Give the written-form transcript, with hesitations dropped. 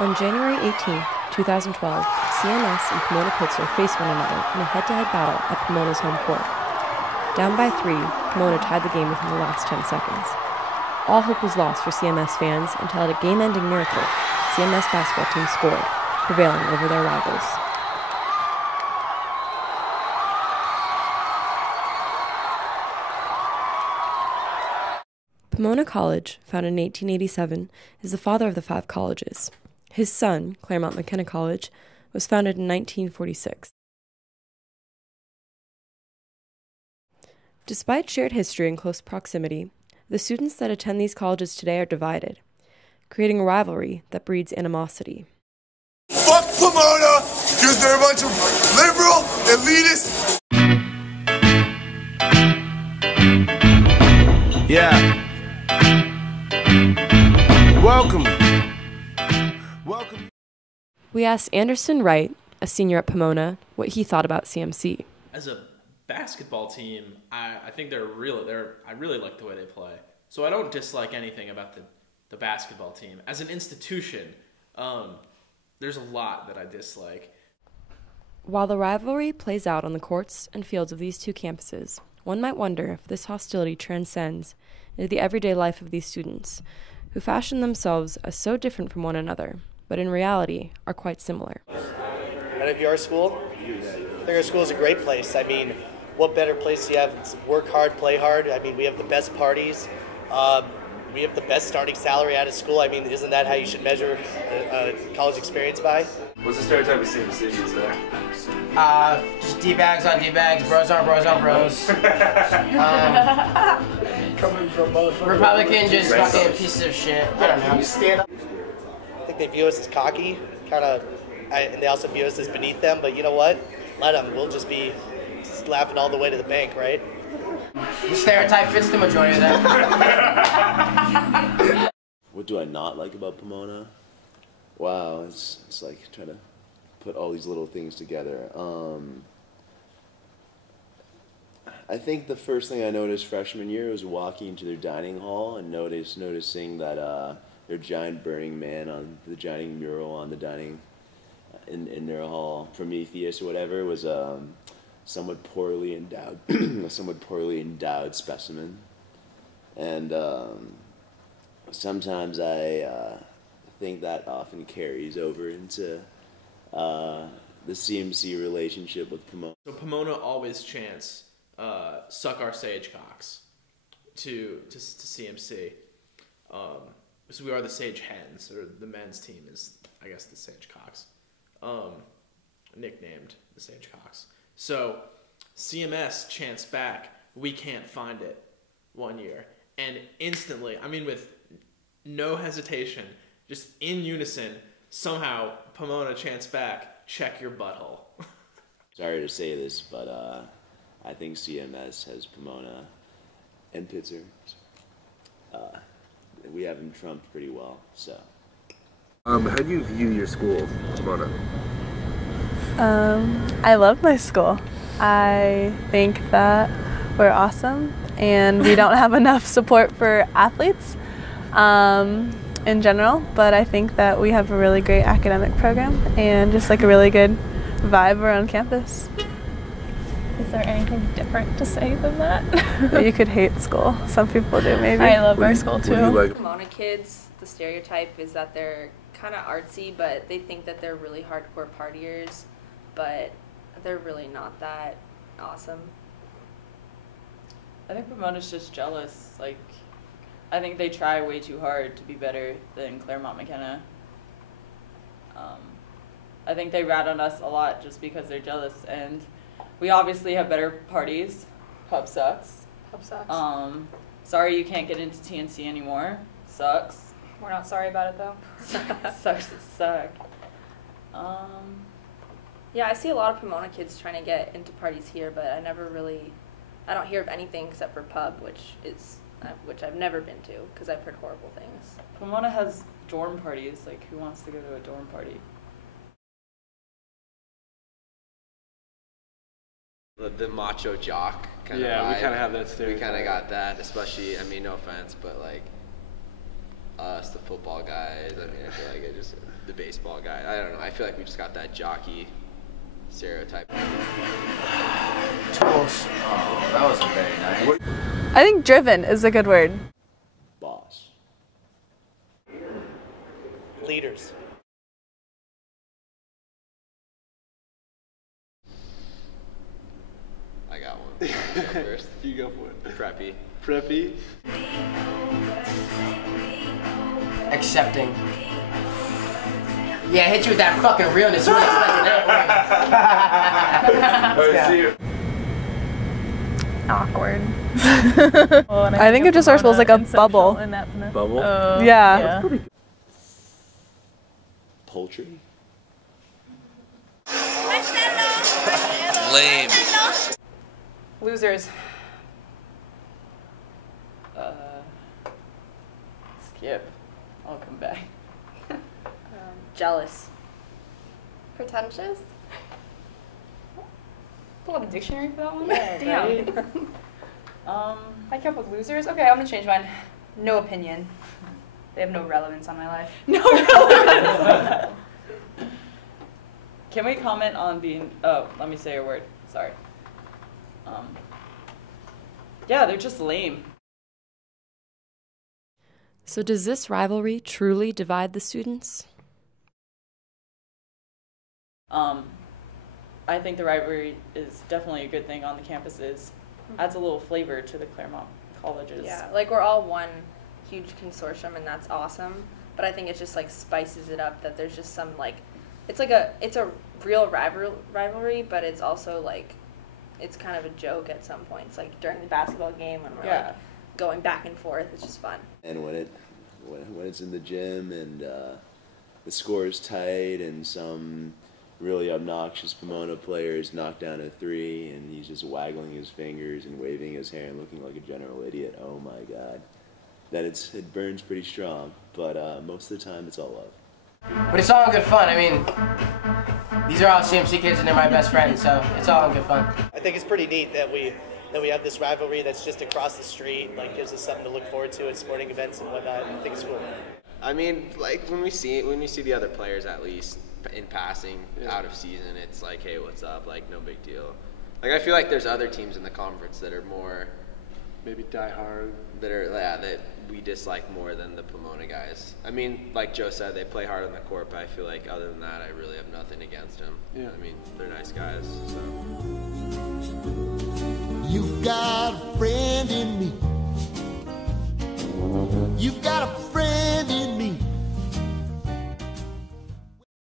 On January 18, 2012, CMS and Pomona Pitzer faced one another in a head-to-head battle at Pomona's home court. Down by 3, Pomona tied the game within the last 10 seconds. All hope was lost for CMS fans until at a game-ending miracle, CMS basketball team scored, prevailing over their rivals. Pomona College, founded in 1887, is the father of the 5 colleges. His son, Claremont Mckenna College, was founded in 1946. Despite shared history and close proximity, the students that attend these colleges today are divided, creating a rivalry that breeds animosity. Fuck Pomona, because they're a bunch of liberal, elitists. Yeah. Welcome. We asked Anderson Wright, a senior at Pomona, what he thought about CMC. As a basketball team, I think I really like the way they play. So I don't dislike anything about the basketball team. As an institution, there's a lot that I dislike. While the rivalry plays out on the courts and fields of these two campuses, one might wonder if this hostility transcends into the everyday life of these students, who fashion themselves as so different from one another, but in reality are quite similar. And if you're our school, I think our school is a great place. I mean, what better place do you have? It's work hard, play hard. I mean, we have the best parties. We have the best starting salary out of school. I mean, isn't that how you should measure a college experience by? What's the stereotype of CMC is there? Just D-bags on D-bags, bros on bros on bros. Coming from both. Republican, just fucking pieces of shit. I don't know. You stand up. I think they view us as cocky, and they also view us as beneath them, but you know what? Let them. We'll just be laughing all the way to the bank, right? The stereotype fits the majority of them. What do I not like about Pomona? Wow, it's like trying to put all these little things together. I think the first thing I noticed freshman year was walking into their dining hall and noticing that their giant Burning Man on the giant mural on the dining in their hall, Prometheus or whatever, was somewhat poorly endowed, specimen, and sometimes I think that often carries over into the CMC relationship with Pomona. So Pomona always chants, "Suck our sage cocks," to CMC. So we are the Sage Hens, or the men's team is, I guess, the Sage Cocks, nicknamed the Sage Cocks. So CMS chants back, "We can't find it," one year. And instantly, I mean with no hesitation, just in unison, somehow Pomona chants back, "Check your butthole." Sorry to say this, but I think CMS has Pomona and Pitzer. We have them trumped pretty well, so. How do you view your school, Pomona? I love my school. I think that we're awesome and we don't have enough support for athletes in general, but I think that we have a really great academic program and just like a really good vibe around campus. Is there anything different to say than that? You could hate school. Some people do, maybe. I love our school too. Pomona kids, the stereotype is that they're kind of artsy, but they think that they're really hardcore partiers, but they're really not that awesome. I think Pomona's just jealous. Like, I think they try way too hard to be better than Claremont Mckenna. I think they rat on us a lot just because they're jealous, and we obviously have better parties. Pub sucks. Pub sucks. Sorry you can't get into TNC anymore. Sucks. We're not sorry about it though. Sucks to suck. Yeah, I see a lot of Pomona kids trying to get into parties here, but I don't hear of anything except for pub, which I've never been to because I've heard horrible things. Pomona has dorm parties. Like, who wants to go to a dorm party? The macho jock kind of vibe. Yeah, we kind of have that stereotype. We kind of got that, especially, I mean, no offense, but like, us, the football guys. I mean, I feel like the baseball guy. I don't know. I feel like we just got that jockey stereotype. Tools. Oh, that wasn't very nice. I think driven is a good word. Boss. Leaders. I got one. You go first. You go for it. Preppy. Preppy. Accepting. Yeah, hit you with that fucking realness. You weren't expecting that. Alright, see you. Awkward. I think of just our school's like a bubble. Bubble? Yeah. Poultry. Lame. Losers. Skip. I'll come back. Jealous. Pretentious. Pull up a dictionary for that one. Yeah, Damn. Right? I kept with losers. Okay, I'm gonna change mine. No opinion. They have no relevance on my life. No relevance. Can we comment on being? Oh, let me say a word. Sorry. Yeah, they're just lame. So does this rivalry truly divide the students? I think the rivalry is definitely a good thing on the campuses. Adds a little flavor to the Claremont colleges. Yeah, like we're all one huge consortium, and that's awesome. But I think it just like spices it up that there's just some like, it's a real rivalry, but it's also like, it's kind of a joke at some points, like during the basketball game when we're like going back and forth. It's just fun. And when it's in the gym and the score is tight and some really obnoxious Pomona player is knocked down a three and he's just waggling his fingers and waving his hair and looking like a general idiot, oh my God. Then it burns pretty strong, but most of the time it's all love. But it's all in good fun. I mean, these are all CMC kids and they're my best friends, so it's all in good fun. I think it's pretty neat that we have this rivalry that's just across the street, like gives us something to look forward to at sporting events and whatnot. I think it's cool. I mean, like when we see the other players at least in passing out of season, it's like, hey, what's up? Like, no big deal. Like I feel like there's other teams in the conference that are more maybe die hard. That we dislike more than the Pomona guys. I mean, like Joe said, they play hard on the court, but I feel like other than that, I really have nothing against them. Yeah. I mean, they're nice guys. So. You've got a friend in me. You've got a friend.